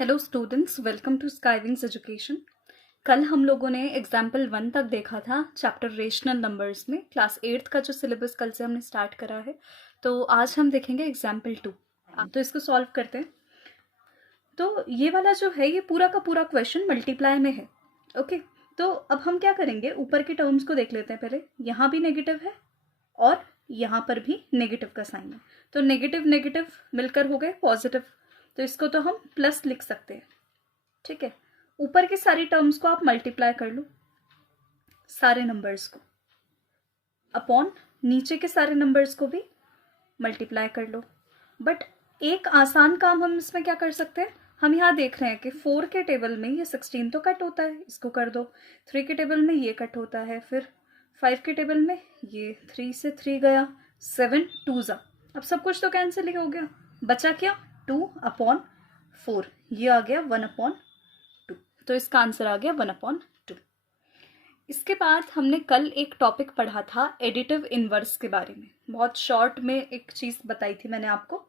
Hello students, welcome to Skywings education. कल हम लोगों ने एग्जाम्पल 1 तक देखा था चैप्टर रेशनल नंबर्स में। क्लास 8th का जो सिलेबस कल से हमने स्टार्ट करा है, तो आज हम देखेंगे एग्जाम्पल 2। तो इसको सॉल्व करते हैं। तो ये वाला जो है, ये पूरा का पूरा क्वेश्चन मल्टीप्लाई में है। ओके, तो अब हम क्या करेंगे, ऊपर के टर्म्स को देख लेते हैं पहले। यहाँ भी नेगेटिव है और यहाँ पर भी नेगेटिव का साइन है, तो नेगेटिव नेगेटिव मिलकर हो गए पॉजिटिव, तो इसको तो हम प्लस लिख सकते हैं। ठीक है, ऊपर की सारी टर्म्स को आप मल्टीप्लाई कर लो, सारे नंबर्स को, अपॉन नीचे के सारे नंबर्स को भी मल्टीप्लाई कर लो। बट एक आसान काम हम इसमें क्या कर सकते हैं, हम यहाँ देख रहे हैं कि 4 के टेबल में ये 16 तो कट होता है, इसको कर दो। 3 के टेबल में ये कट होता है, फिर 5 के टेबल में ये 3 से 3 गया, 7 2 जा, अब सब कुछ तो कैंसिल ही हो गया, बचा क्या 2/4, ये आ गया 1/2, तो इसका आंसर आ गया 1/2। इसके बाद हमने कल एक टॉपिक पढ़ा था एडिटिव इनवर्स के बारे में। बहुत शॉर्ट में एक चीज बताई थी मैंने आपको।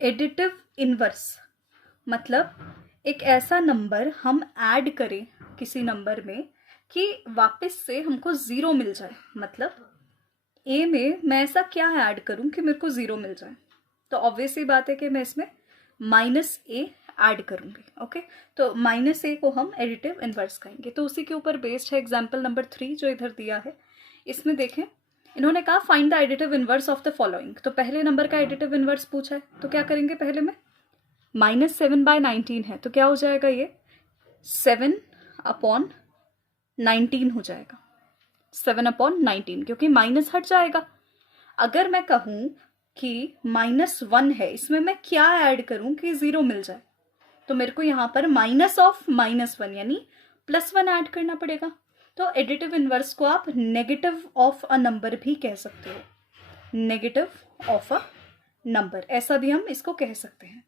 एडिटिव इनवर्स मतलब एक ऐसा नंबर हम ऐड करें किसी नंबर में कि वापस से हमको 0 मिल जाए। मतलब ए में मैं ऐसा क्या ऐड करूं कि मेरे को 0 मिल जाए, तो ऑब्वियस ही बात है कि मैं इसमें -a ऐड करूंगी। ओके, तो -a को हम एडिटिव इनवर्स कहेंगे। तो उसी के ऊपर बेस्ड है एग्जाम्पल नंबर 3 जो इधर दिया है। इसमें देखें, इन्होंने कहा find the additive inverse of the following. तो पहले नंबर का एडिटिव इनवर्स पूछा है, तो क्या करेंगे, पहले में -7/19 है, तो क्या हो जाएगा, ये 7/19 हो जाएगा। 7/19, क्योंकि माइनस हट जाएगा। अगर मैं कहूं कि -1 है, इसमें मैं क्या ऐड करूं कि 0 मिल जाए, तो मेरे को यहां पर -1 यानी +1 ऐड करना पड़ेगा। तो एडिटिव इनवर्स को आप नेगेटिव ऑफ अ नंबर भी कह सकते हो, नेगेटिव ऑफ अ नंबर, ऐसा भी हम इसको कह सकते हैं।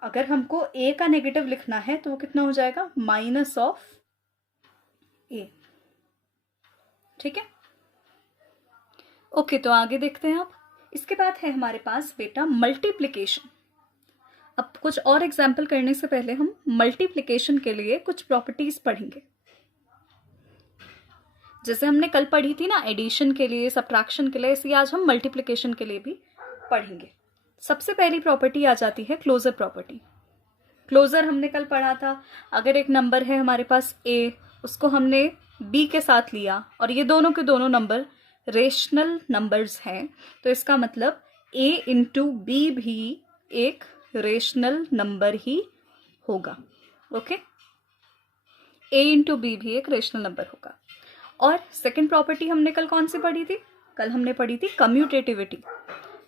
अगर हमको a का नेगेटिव लिखना है तो वो कितना हो जाएगा, -(a). ठीक है, ओके, तो आगे देखते हैं आप। इसके बाद है हमारे पास बेटा मल्टीप्लिकेशन। अब कुछ और एग्जाम्पल करने से पहले हम मल्टीप्लिकेशन के लिए कुछ प्रॉपर्टीज पढ़ेंगे। जैसे हमने कल पढ़ी थी ना एडिशन के लिए, सब्ट्रैक्शन के लिए, इसी आज हम मल्टीप्लिकेशन के लिए भी पढ़ेंगे। सबसे पहली प्रॉपर्टी आ जाती है क्लोजर प्रॉपर्टी। क्लोजर हमने कल पढ़ा था। अगर एक नंबर है हमारे पास a, उसको हमने b के साथ लिया और ये दोनों के दोनों नंबर रेशनल नंबर्स हैं, तो इसका मतलब a इंटू बी भी एक रेशनल नंबर ही होगा। ओके, a इंटू बी भी एक रेशनल नंबर होगा। और सेकंड प्रॉपर्टी हमने कल कौन सी पढ़ी थी, कल हमने पढ़ी थी कम्यूटेटिविटी।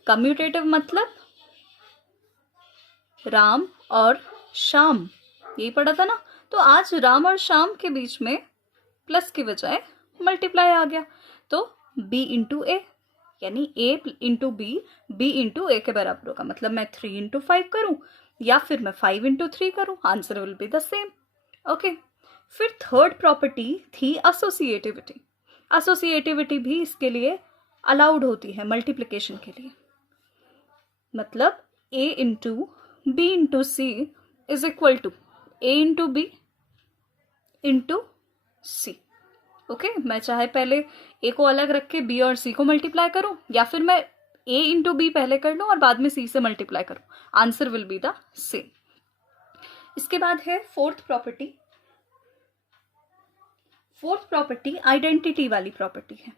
कम्यूटेटिव मतलब राम और श्याम, यही पढ़ा था ना। तो आज राम और श्याम के बीच में प्लस की बजाय मल्टीप्लाई आ गया, तो b इंटू ए, यानी a into B, b into A के बराबर होगा। मतलब मैं 3 इंटू 5 करूं या फिर मैं 5 इंटू 3 करूं, answer will be the same. Okay, फिर थर्ड प्रॉपर्टी थी एसोसिएटिविटी। एसोसिएटिविटी भी इसके लिए अलाउड होती है मल्टीप्लिकेशन के लिए। मतलब a into B into C is equal to a into B into C. Okay, मैं चाहे पहले a को अलग रख के b और c को मल्टीप्लाई करूं, या फिर मैं a इंटू बी पहले कर लूं और बाद में c से मल्टीप्लाई करूं, answer will be the same. इसके बाद है fourth property. Fourth property identity वाली प्रॉपर्टी है।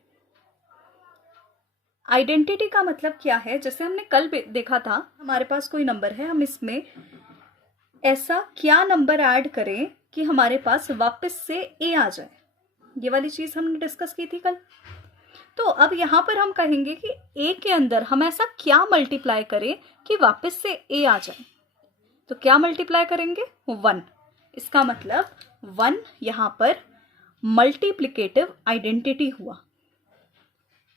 आइडेंटिटी का मतलब क्या है, जैसे हमने कल देखा था, हमारे पास कोई नंबर है, हम इसमें ऐसा क्या नंबर ऐड करें कि हमारे पास वापस से a आ जाए, ये वाली चीज हमने डिस्कस की थी कल। तो अब यहां पर हम कहेंगे कि a के अंदर हम ऐसा क्या मल्टीप्लाई करें कि वापस से a आ जाए। तो क्या मल्टीप्लाई करेंगे, 1। इसका मतलब 1 यहां पर मल्टीप्लिकेटिव आइडेंटिटी हुआ,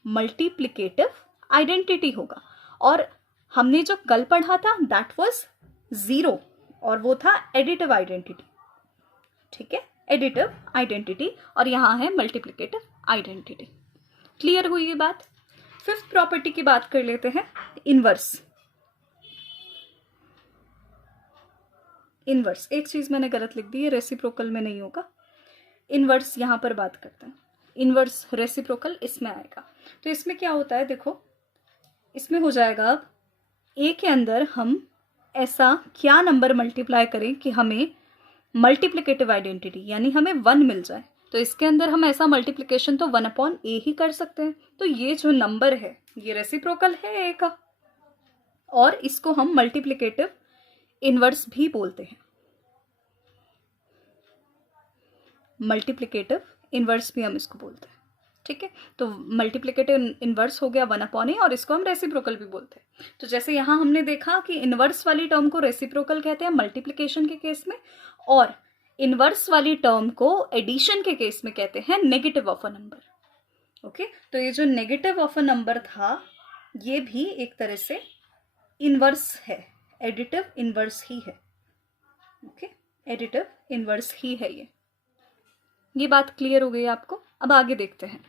मल्टीप्लिकेटिव आइडेंटिटी होगा। और हमने जो कल पढ़ा था दैट वाज 0 और वो था एडिटिव आइडेंटिटी। ठीक है, एडिटिव आइडेंटिटी, और यहां है मल्टीप्लिकेटिव आइडेंटिटी। क्लियर हुई ये बात। फिफ्थ प्रॉपर्टी की बात कर लेते हैं, इनवर्स। इनवर्स, एक चीज़ मैंने गलत लिख दी है, रेसिप्रोकल में नहीं होगा, इनवर्स यहाँ पर बात करते हैं। इनवर्स रेसिप्रोकल इसमें आएगा। तो इसमें क्या होता है देखो, इसमें हो जाएगा अब ए के अंदर हम ऐसा क्या नंबर मल्टीप्लाई करें कि हमें मल्टीप्लिकेटिव आइडेंटिटी यानी हमें 1 मिल जाए। तो इसके अंदर हम ऐसा मल्टीप्लिकेशन तो 1/a ही कर सकते हैं। तो ये जो नंबर है ये रेसिप्रोकल है ए का, और इसको हम मल्टीप्लिकेटिव इनवर्स भी बोलते हैं, मल्टीप्लिकेटिव इनवर्स भी हम इसको बोलते हैं। ठीक है, तो मल्टीप्लिकेटिव इनवर्स हो गया 1/a, और इसको हम रेसिप्रोकल भी बोलते हैं। तो जैसे यहाँ हमने देखा कि इनवर्स वाली टर्म को रेसिप्रोकल कहते हैं मल्टीप्लिकेशन के केस में, और इनवर्स वाली टर्म को एडिशन के केस में कहते हैं negative of a number. Okay, तो ये जो नेगेटिव ऑफ अ नंबर था ये भी एक तरह से इनवर्स है, एडिटिव इनवर्स ही है। ओके, एडिटिव इनवर्स ही है ये बात क्लियर हो गई आपको। अब आगे देखते हैं।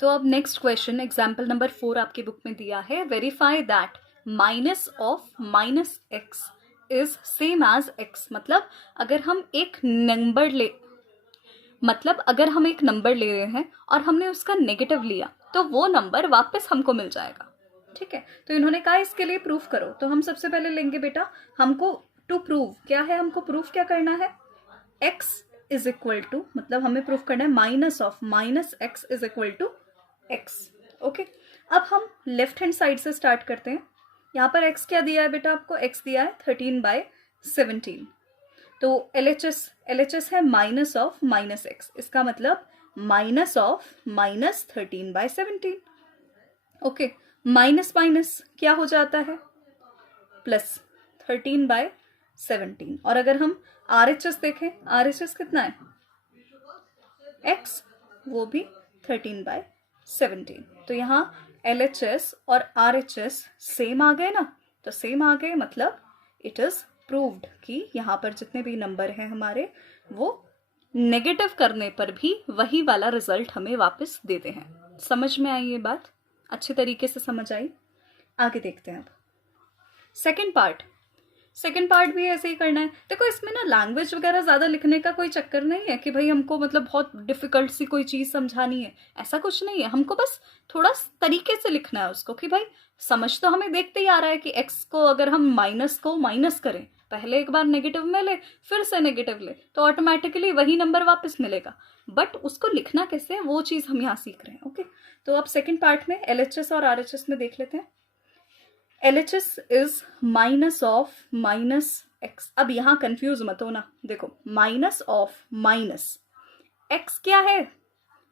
तो अब नेक्स्ट क्वेश्चन एग्जाम्पल नंबर 4 आपकी बुक में दिया है, verify that minus of minus x is same as x. मतलब अगर हम एक नंबर ले रहे हैं और हमने उसका नेगेटिव लिया तो वो नंबर वापस हमको मिल जाएगा। ठीक है, तो इन्होंने कहा इसके लिए प्रूफ करो। तो हम सबसे पहले लेंगे बेटा, हमको टू प्रूव क्या है, हमको प्रूफ क्या करना है, x इज इक्वल टू, मतलब हमें प्रूफ करना है minus of minus x is equal to x. Okay, अब हम लेफ्ट हैंड साइड से स्टार्ट करते हैं। यहाँ पर x क्या दिया है बेटा आपको, x दिया है 13/17। तो LHS है माइनस ऑफ माइनस एक्स, इसका मतलब minus of minus 13/17। Okay, minus minus क्या हो जाता है, प्लस 13/17। और अगर हम RHS देखें, RHS कितना है x, वो भी 13/17। तो यहाँ LHS और RHS सेम आ गए ना, तो सेम आ गए मतलब इट इज प्रूव्ड कि यहाँ पर जितने भी नंबर हैं हमारे वो नेगेटिव करने पर भी वही वाला रिजल्ट हमें वापस देते हैं। समझ में आई ये बात, अच्छे तरीके से समझ आई। आगे देखते हैं अब सेकेंड पार्ट भी ऐसे ही करना है। देखो इसमें ना लैंग्वेज वगैरह ज़्यादा लिखने का कोई चक्कर नहीं है कि भाई हमको मतलब बहुत डिफिकल्ट सी कोई चीज़ समझानी है, ऐसा कुछ नहीं है। हमको बस थोड़ा तरीके से लिखना है उसको कि भाई समझ तो हमें देखते ही आ रहा है कि एक्स को अगर हम माइनस को माइनस करें, पहले एक बार नेगेटिव में ले फिर से नेगेटिव ले, तो ऑटोमेटिकली वही नंबर वापस मिलेगा। बट उसको लिखना कैसे है वो चीज़ हम यहाँ सीख रहे हैं। ओके, तो अब सेकेंड पार्ट में LHS और RHS में देख लेते हैं। LHS is minus of minus x. अब यहाँ कंफ्यूज मत हो ना, देखो माइनस ऑफ माइनस एक्स क्या है,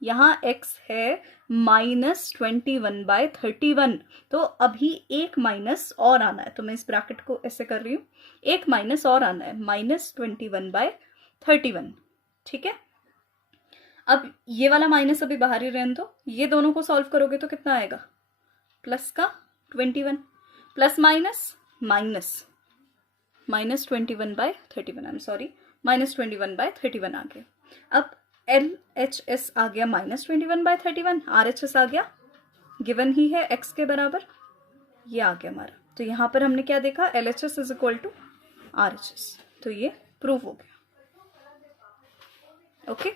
यहाँ x है -21/31। तो अभी एक माइनस और आना है, तो मैं इस ब्रैकेट को ऐसे कर रही हूँ, एक माइनस और आना है -21/31। ठीक है, अब ये वाला माइनस अभी बाहर ही रहने दो, ये दोनों को सॉल्व करोगे तो कितना आएगा, प्लस का 21 plus minus minus -21/31, I am sorry -21/31 आ गया। अब LHS आ गया -21/31, RHS आ गया गिवन ही है x के बराबर, ये आ गया हमारा। तो यहाँ पर हमने क्या देखा, LHS is equal to RHS, तो ये प्रूव हो गया। ओके,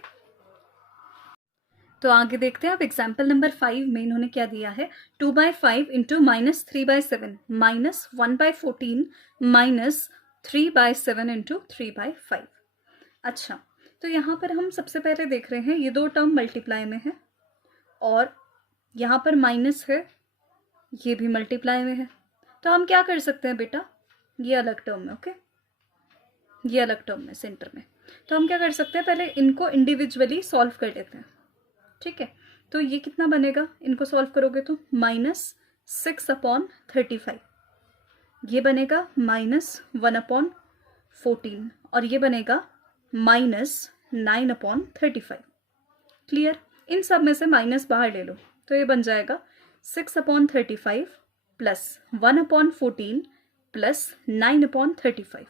तो आगे देखते हैं। अब एग्जाम्पल नंबर 5 में इन्होंने क्या दिया है, 2/5 इंटू -3/7 -1/14 -3/7 इंटू 3/5। अच्छा, तो यहाँ पर हम सबसे पहले देख रहे हैं ये दो टर्म मल्टीप्लाई में है, और यहाँ पर माइनस है, ये भी मल्टीप्लाई में है। तो हम क्या कर सकते हैं बेटा, ये अलग टर्म में, ओके, ये अलग टर्म में सेंटर में, तो हम क्या कर सकते हैं, पहले इनको इंडिविजुअली सॉल्व कर लेते हैं। ठीक है, तो ये कितना बनेगा, इनको सॉल्व करोगे तो -6/35, ये बनेगा -1/14, और ये बनेगा -9/35। क्लियर, इन सब में से माइनस बाहर ले लो, तो ये बन जाएगा 6/35 प्लस 1/14 प्लस 9/35।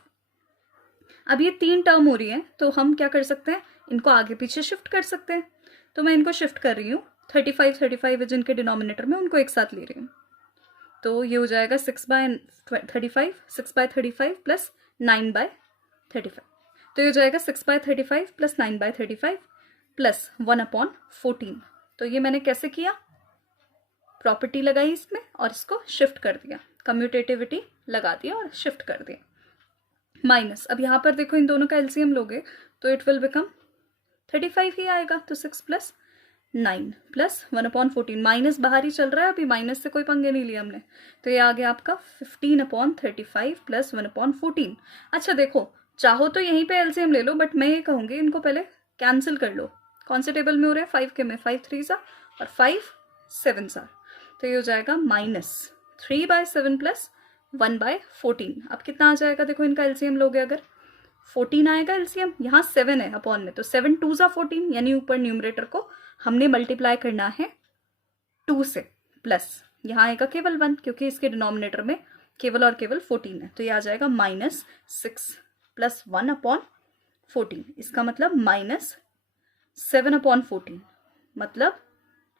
अब ये 3 टर्म हो रही है, तो हम क्या कर सकते हैं, इनको आगे पीछे शिफ्ट कर सकते हैं। तो मैं इनको शिफ्ट कर रही हूँ, 35 जिनके डिनोमिनेटर में उनको एक साथ ले रही हूँ, तो ये हो जाएगा 6/35 प्लस 9/35। 35। तो ये हो जाएगा 6/35 प्लस 9/35 प्लस 1/14। तो ये मैंने कैसे किया, प्रॉपर्टी लगाई इसमें और इसको शिफ्ट कर दिया, कम्यूटेटिविटी लगा दिया और शिफ्ट कर दिया। माइनस, अब यहाँ पर देखो इन दोनों का एलसीएम लोगे तो इट विल बिकम 35 ही आएगा। तो 6 + 9 प्लस 1/14, माइनस बाहर ही चल रहा है, अभी माइनस से कोई पंगे नहीं लिया हमने। तो ये आ गया आपका 15/35 प्लस 1/14। अच्छा देखो, चाहो तो यहीं पे एलसीएम ले लो, बट मैं ये कहूँगी इनको पहले कैंसिल कर लो। कौन से टेबल में हो रहा है, 5 के में, 5 3 और 5 7। तो ये हो जाएगा -3/7 प्लस 1/14। अब कितना आ जाएगा, देखो इनका एलसीएम लोगे अगर 14 आएगा एलसीएम, यहाँ 7 है अपॉन में, तो 7 2 14, यानी ऊपर न्यूमरेटर को हमने मल्टीप्लाई करना है 2 से, प्लस यहाँ आएगा केवल 1 क्योंकि इसके डिनोमिनेटर में केवल और केवल 14 है। तो ये आ जाएगा -6 प्लस 1/14, इसका मतलब -7/14, मतलब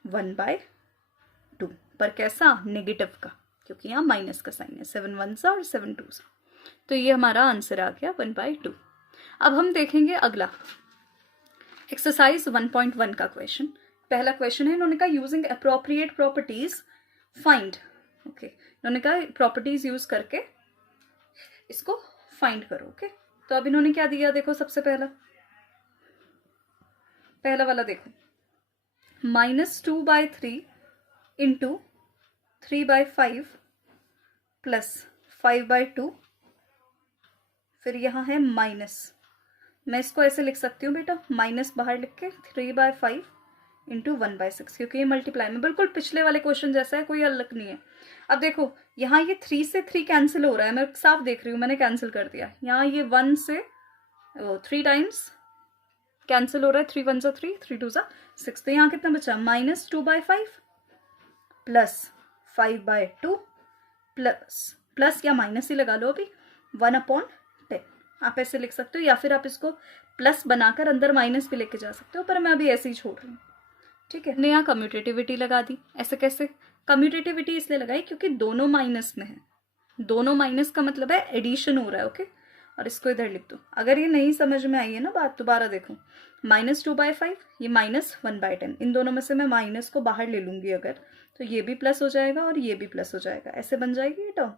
1/2। पर कैसा, नेगेटिव का, क्योंकि यहाँ माइनस का साइन है, 7 1 और 7 2। तो ये हमारा आंसर आ गया 1/2। अब हम देखेंगे अगला एक्सरसाइज 1.1 का क्वेश्चन। पहला क्वेश्चन है, इन्होंने कहा using appropriate properties find. Okay, इन्होंने कहा प्रॉपर्टीज यूज करके इसको फाइंड करो। ओके, तो अब इन्होंने क्या दिया, देखो सबसे पहला वाला देखो, -2/3 इंटू 3/5 प्लस 5/2, फिर यहाँ है माइनस, मैं इसको ऐसे लिख सकती हूँ बेटा, माइनस बाहर लिख के 3/5 इंटू 1/6, क्योंकि ये मल्टीप्लाई में बिल्कुल पिछले वाले क्वेश्चन जैसा है, कोई अलग नहीं है। अब देखो यहाँ ये 3 से 3 कैंसिल हो रहा है, मैं साफ देख रही हूँ, मैंने कैंसिल कर दिया। यहाँ ये 1 से 3 टाइम्स कैंसिल हो रहा है, 3 1 3, 3 2 6। तो यहाँ कितना बचा, -2/5 प्लस 5/2 प्लस या माइनस ही लगा लो अभी, 1/10। आप ऐसे लिख सकते हो, या फिर आप इसको प्लस बनाकर अंदर माइनस भी लेके जा सकते हो, पर मैं अभी ऐसे ही छोड़ रही हूँ। ठीक है, हमने यहाँ कम्यूटेटिविटी लगा दी। ऐसे कैसे, कम्यूटेटिविटी इसलिए लगाई क्योंकि दोनों माइनस में है, दोनों माइनस का मतलब है एडिशन हो रहा है। ओके, और इसको इधर लिख दो। अगर ये नहीं समझ में आई है ना बात, दोबारा देखो, -2/5, ये -1/10, इन दोनों में से मैं माइनस को बाहर ले लूंगी अगर, तो ये भी प्लस हो जाएगा और ये भी प्लस हो जाएगा, ऐसे बन जाएगी ये टर्म।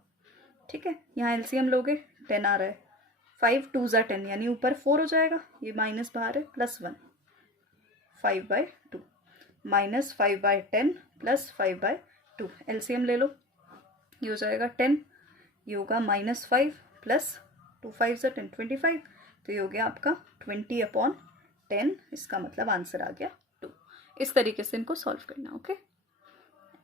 ठीक है, यहाँ एलसीएम लोगे 10 आ रहा है, 5 2 10, यानी ऊपर 4 हो जाएगा, ये माइनस बाहर है, +1, 5/2 -5/10 प्लस 5/2, एलसीएम ले लो, ये हो जाएगा 10, ये होगा -5 प्लस 2 5 10, 25। तो ये हो गया आपका 20/10, इसका मतलब आंसर आ गया 2। इस तरीके से इनको सॉल्व करना। ओके,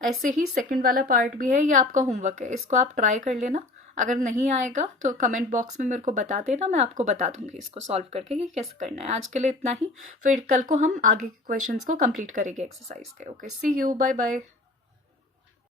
ऐसे ही सेकंड वाला पार्ट भी है, ये आपका होमवर्क है, इसको आप ट्राई कर लेना। अगर नहीं आएगा तो कमेंट बॉक्स में मेरे को बता देना, मैं आपको बता दूंगी इसको सॉल्व करके कि कैसे करना है। आज के लिए इतना ही, फिर कल को हम आगे के क्वेश्चंस को कंप्लीट करेंगे एक्सरसाइज के। Okay, see you, bye bye.